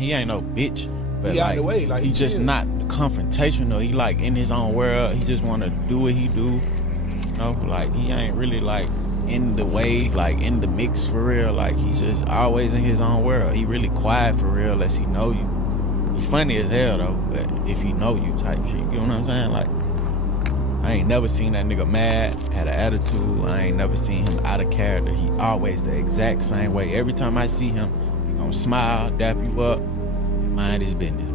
He ain't no bitch, but He out like the way, like he just chill. not confrontational. He like in his own world. He just want to do what he do. You know, like he ain't really like in the way, like in the mix for real. Like he just always in his own world. He really quiet for real, unless he know you. He funny as hell though, but if he know you type shit, you know what I'm saying? Like I ain't never seen that nigga mad, had an attitude. I ain't never seen him out of character. He always the exact same way. Every time I see him, he gonna smile, dap you up, and mind his business.